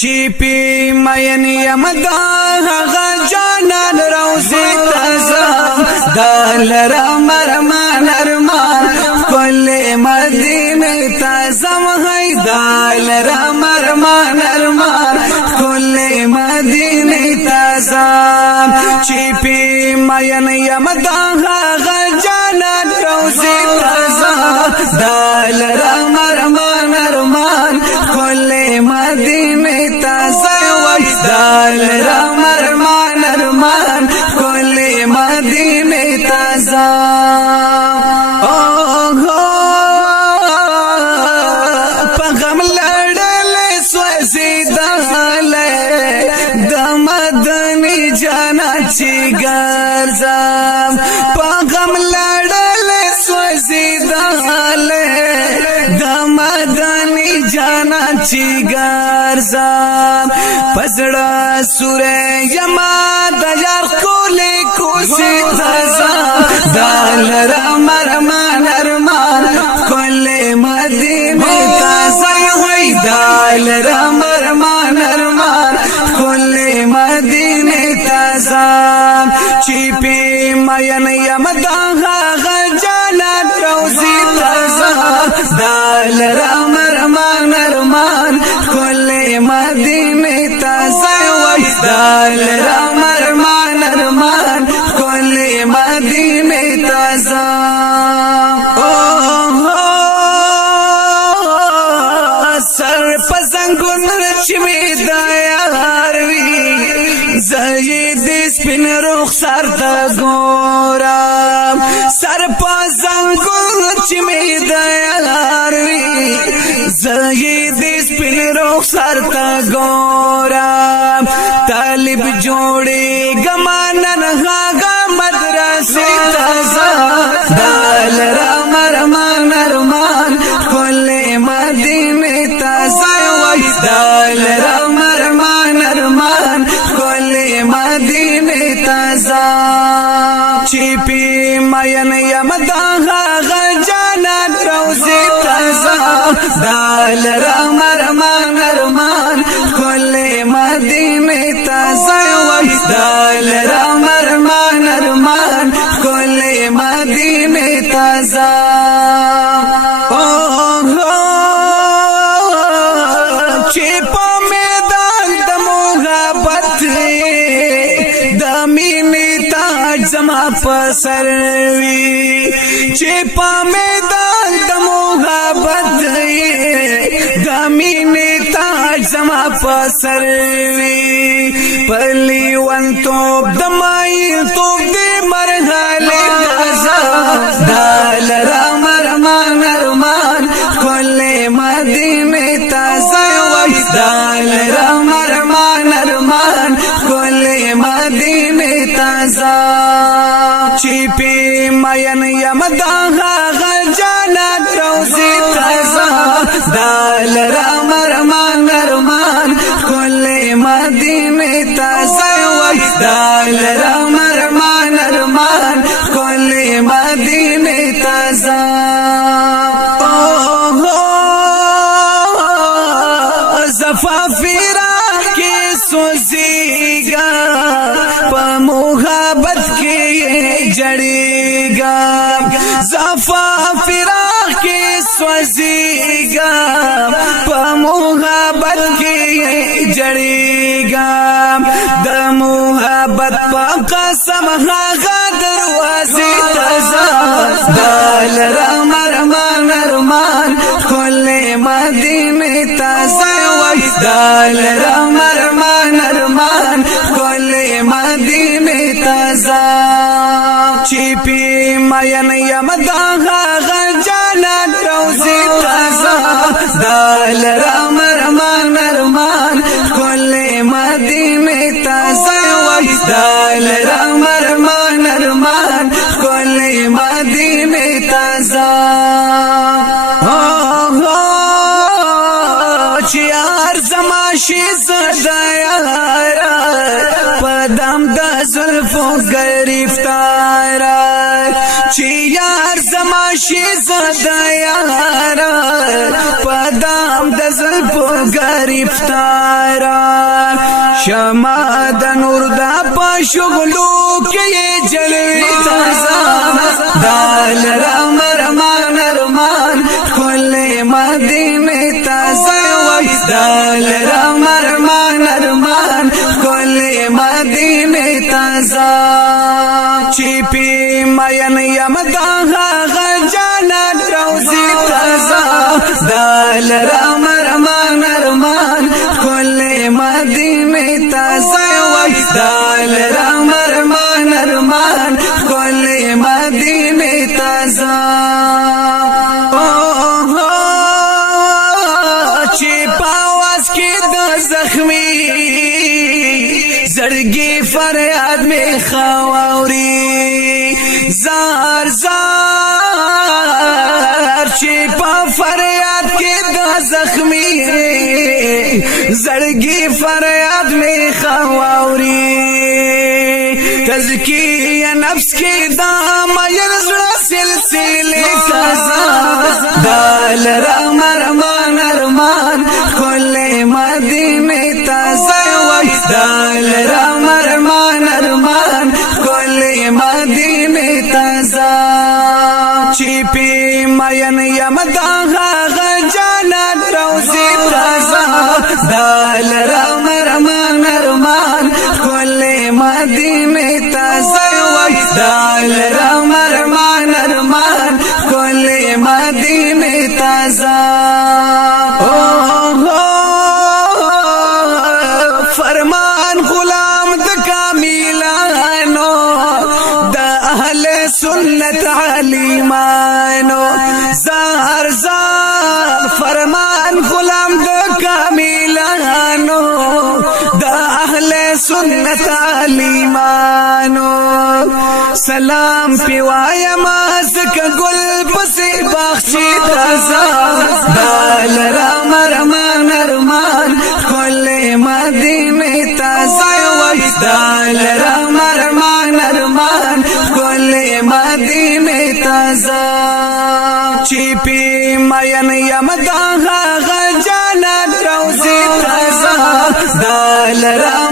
چی پی مین یمدا غا جانان روزی تزام دال رمرمان ارمان کل مدینه تزام ہے دال رمرمان ارمان کل مدینه تزام چی پی مین یمدا غا جانان روزی تزام دال رمرمان ارمان کل مدینه دال رمرمان ارمان کل مدینه تازا پغم لڑل سوزی دال د مدنی جانا چی گرزم پغم لڑل سوزی دال د مدنی جانا چی گرزم پسڑا سورے یما دیار کولی کوسی تزا دال رمرمان ارمان کل مدینه تزا ہوئی دال رمرمان ارمان کل مدینه تزا چی پی مین یمدا غا جانان روزی تزا دال رمرمان ارمان کل مدینه دال رمرمان ارمان کل مدینه تازا سر پزنگون رچمی دایار وی زید سپین رخ سر تا گورم سر پزنگون رچمی دایار وی زید سپین رخ سر تا گورم طالب جوڑی گمانن غاگا مدرسی تازا دال رمرمان ارمان کل مدینه تازا دال رمرمان ارمان کل مدینه تازا چی پی مین یمدا غا جانان روزی تازا دال رمرمان ارمان کل مدینه تازا دال رمرمان ارمان کل مدینه تازا چی پا میدان د محبت د مینې تاج زما په سر وي چی پا میدان د محبت د مینې تاج زما په سر وي پلی ون توب د مایل توب دی مرحله تازا دال رمرمان ارمان کل مدینه تازا دال رمرمان ارمان کل مدینه تازا چی پی مین یمدا غا جانان روزی تازا دال رمرمان ارمان کل مدینه تازا دال رمرمان ارمان کل مدینه تازا زفافیرا کی سوزیگا پا محبت کی جڑیگا زفافیرا کی سوزیگا پا محبت کی جڑیگا د محبت پا قسم غا دروازی تزا دال رمرمان ارمان کل مدینه تازا دال رمرمان ارمان کل مدینه تازا چی پی مین یمدا غا جانان روزی تازا دال رمرمان ارمان کل مدینه تازا دال رمرمان ارمان کل مدینه تازا چیار زما شی زدایارا پدم د زلفو گرفتارا چیار زما شي زدا یارا پدام د زلفو گرفتارا شمع د نور د پښغلو کې جلوي تازه دال رام رمان ارمان کل مدینه تازه وای دال رام رمان ارمان کل مدینه تازه چی پی مین یم دا جانان روزی تازه دال رام رمان ارمان کل مدینه تازه وای دال رام رمان ارمان کل مدینه تازه چی پاواز کی د زخمی زړګي فریاد می خواوري زار زار چې په فریاد کې د زخمی زړګي فریاد می خواوري تزکیه نفس کې د مېن زړه سلسله تازه دال رام رمان ارمان کل مدینه تازه وای دال رام رمان ارمان کل مدینه تازه چی پی مین یم دا جانان روزی تازه دال رام رمان ارمان کل مدینه تازه وای دال رام رمان ارمان کل مدینه تازه فرمان غلام د کاملانو د اهل سنت علیمانو زار زار فرمان غلام د کاملانو د اهل سنت علیمانو سلام پیوایا مازک گل پسی باخچی تازه دال رام رمان ارمان کل مدینه تازه وای دال رام رمان ارمان کل مدینه تازه چی پی مین یم دا جانان روزی تازه دال رام